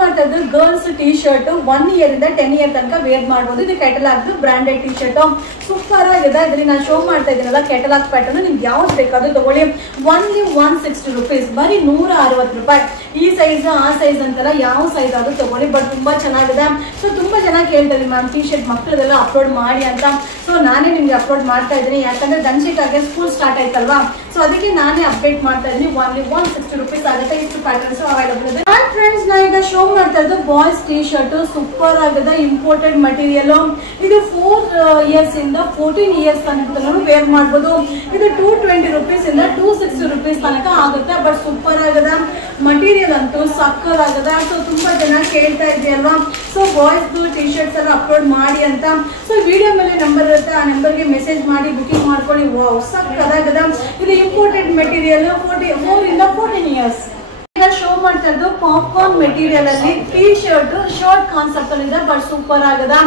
ಮಾಡ್ತಾ ಇದ್ದು girls T shirt 1 year ಇಂದ 10 ಇಯರ್ ತನಕ ವೇರ್ ಮಾಡಬಹುದು. ಇದು catalogue branded T shirt super ಆಗಿದೆ. ಇದ್ರಲ್ಲಿ ನಾನು ಶೋ ಮಾಡ್ತಾ ಇದ್ದೀನಲ್ಲ ಕೆಟಲಾಗ್ ಪ್ಯಾಟರ್ನ್, ನಿಮ್ಗೆ ಯಾವ್ದು ಬೇಕಾದ್ರೂ ತಗೊಳ್ಳಿ. ಓನ್ಲಿ 160 rupees, ಬರೀ 160 ರೂಪಾಯಿ. ಈ ಸೈಜ್ ಆ ಸೈಜ್ ಅಂತೆಲ್ಲ ಯಾವ ಸೈಜ್ ಆದ್ರೂ ತಗೊಳ್ಳಿ, ಬಟ್ ತುಂಬಾ ಚೆನ್ನಾಗಿದೆ. ಸೊ ತುಂಬಾ ಚೆನ್ನಾಗಿ ಕೇಳ್ತಾರೆ ಮ್ಯಾಮ್ ಟಿ ಶರ್ಟ್ ಮಕ್ಕಳದೆಲ್ಲ ಅಪ್ಲೋಡ್ ಮಾಡಿ ಅಂತ. ಸೊ ನಾನೇ ನಿಮ್ಗೆ ಅಪ್ಲೋಡ್ ಮಾಡ್ತಾ ಇದ್ದೀನಿ, ಯಾಕಂದ್ರೆ ದಂಶಿಕಾಗೆ ಸ್ಕೂಲ್ ಸ್ಟಾರ್ಟ್ ಆಯ್ತಲ್ವಾ, ಸೊ ಅದಕ್ಕೆ ನಾನೇ ಅಪ್ಡೇಟ್ ಮಾಡ್ತಾ ಇದ್ದೀನಿ. ಓನ್ಲಿ 160 rupees ಆಗುತ್ತೆ. ಇಷ್ಟು ಪ್ಯಾಟರ್ನ್ಸ್ ಅವೈಲಬಲ್ ಇದೆ. ಫ್ರೆಂಡ್ಸ್ ನಾ ಈಗ ಶೋ ಮಾಡ್ತಾ ಇದ್ದು ಬಾಯ್ಸ್ ಟಿ ಶರ್ಟ್ ಸೂಪರ್ ಆಗಿದೆ, ಇಂಪೋರ್ಟೆಡ್ ಮಟೀರಿಯಲ್. ಇದು 4 ಇಯರ್ಸ್ ಇಂದ 14 ಇಯರ್ಸ್ ತನಕ ವೇರ್ ಮಾಡ್ಬೋದು. ಇದು 220 rupees ಇಂದ 260 rupees ತನಕ ಆಗುತ್ತೆ. ಬಟ್ ಸೂಪರ್ ಆಗಿದೆ, ಮಟೀರಿಯಲ್ ಅಂತೂ ಸಕ್ಕರ್ ಆಗಿದೆ. ಸೊ ತುಂಬಾ ಜನ ಕೇಳ್ತಾ ಇದ್ರಿ ಅಲ್ವಾ, ಸೊ ಬಾಯ್ಸ್ ಟಿ ಶರ್ಟ್ಸ್ ಎಲ್ಲ ಅಪ್ಲೋಡ್ ಮಾಡಿ ಅಂತ. ಸೊ ವಿಡಿಯೋ ಮೇಲೆ ನಂಬರ್ ಇರುತ್ತೆ, ಆ ನಂಬರ್ಗೆ ಮೆಸೇಜ್ ಮಾಡಿ ಬುಕಿಂಗ್ ಮಾಡ್ಕೊಳ್ಳಿ. ವಾವ್ ಸಕ್ಕದಾಗಿದೆ. ಇದು ಇಂಪೋರ್ಟೆಡ್ ಮೆಟೀರಿಯಲ್ 4 ಇಂದ 14 ಇಯರ್ಸ್. ಶೋ ಮಾಡ್ತಾ ಇದ್ದು ಪಾಪ್ಕಾರ್ನ್ ಮೆಟೀರಿಯಲ್ ಅಲ್ಲಿ ಟಿ ಶರ್ಟ್ ಶಾರ್ಟ್ ಕಾನ್ಸೆಪ್ಟ್ ಅಲ್ಲಿ ಇದೆ, ಬಟ್ ಸೂಪರ್ ಆಗಿದೆ.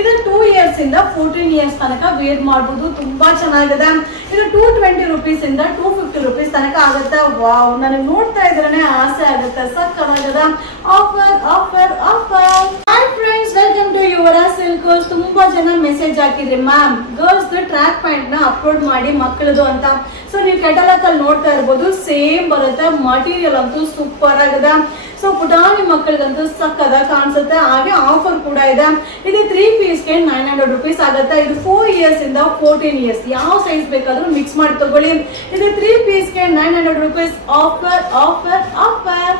ಇದು 2 ಇಯರ್ಸ್ ಇಂದ 14 ಇಯರ್ಸ್ ತನಕ ವೇರ್ ಮಾಡಬಹುದು. ತುಂಬಾ ಚೆನ್ನಾಗಿದೆ. ಇದು 220 rupees ಇಂದ 250 rupees ತನಕ ಆಗುತ್ತೆ. ವಾವ್, ನನಗೆ ನೋಡ್ತಾ ಇದ್ರೇನೆ ಆಸೆ ಆಗುತ್ತೆ, ಸಕ್ಕತ್ತಾಗಿದೆ. Offer offer offer. Hi friends, welcome to Yuvaraj Silks. ತುಂಬಾ ಜನ ಮೆಸೇಜ್ ಹಾಕಿದ್ರಿ ಮ್ಯಾಮ್ ಗರ್ಲ್ಸ್ ಟ್ರ್ಯಾಕ್ ಪ್ಯಾಂಟ್ ನ ಅಪ್ಲೋಡ್ ಮಾಡಿ ಮಕ್ಕಳದು ಅಂತ. ಸೊ ನೀವು ಕೆಟಲಾಗ್ ಅಲ್ಲಿ ನೋಡ್ತಾ ಇರ್ಬೋದು, ಸೇಮ್ ಬರುತ್ತೆ. ಮಟೀರಿಯಲ್ ಅಂತೂ ಸೂಪರ್ ಆಗಿದೆ. ಸೊ ಪುಟಾಣಿ ಮಕ್ಕಳಿಗಂತೂ ಸಕ್ಕದ ಕಾಣಿಸುತ್ತೆ. ಹಾಗೆ ಆಫರ್ ಕೂಡ ಇದೆ. ಇದು 3 ಪೀಸ್ಗೆ 900 rupees ಆಗುತ್ತೆ. ಇದು 4 ಇಯರ್ಸ್ ಇಂದ 14 ಇಯರ್ಸ್, ಯಾವ ಸೈಜ್ ಬೇಕಾದ್ರೂ ಮಿಕ್ಸ್ ಮಾಡಿ ತಗೊಳ್ಳಿ. ಇದು 3 ಪೀಸ್ಗೆ 900 rupees. Offer offer offer.